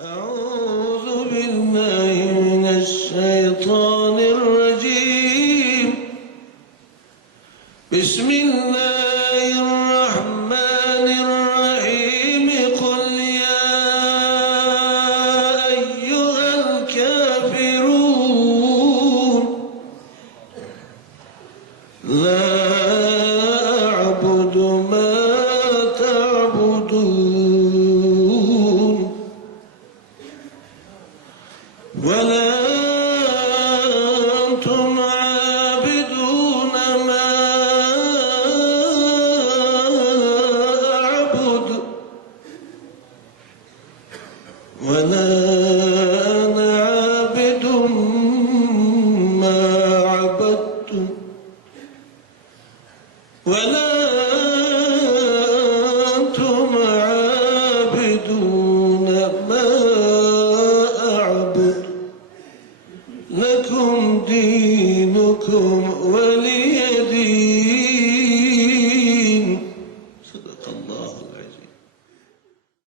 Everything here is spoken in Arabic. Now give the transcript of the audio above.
أعوذ بالله من الشيطان الرجيم. بسم الله الرحمن الرحيم. قل يا أيها الكافرون لا أعبد ما تعبدون ولا أنتم عابدون ما أعبد ولا أنا عابد ما عبدتم ولا أنتم عابدون ما أعبد لكم دينكم ولي دين.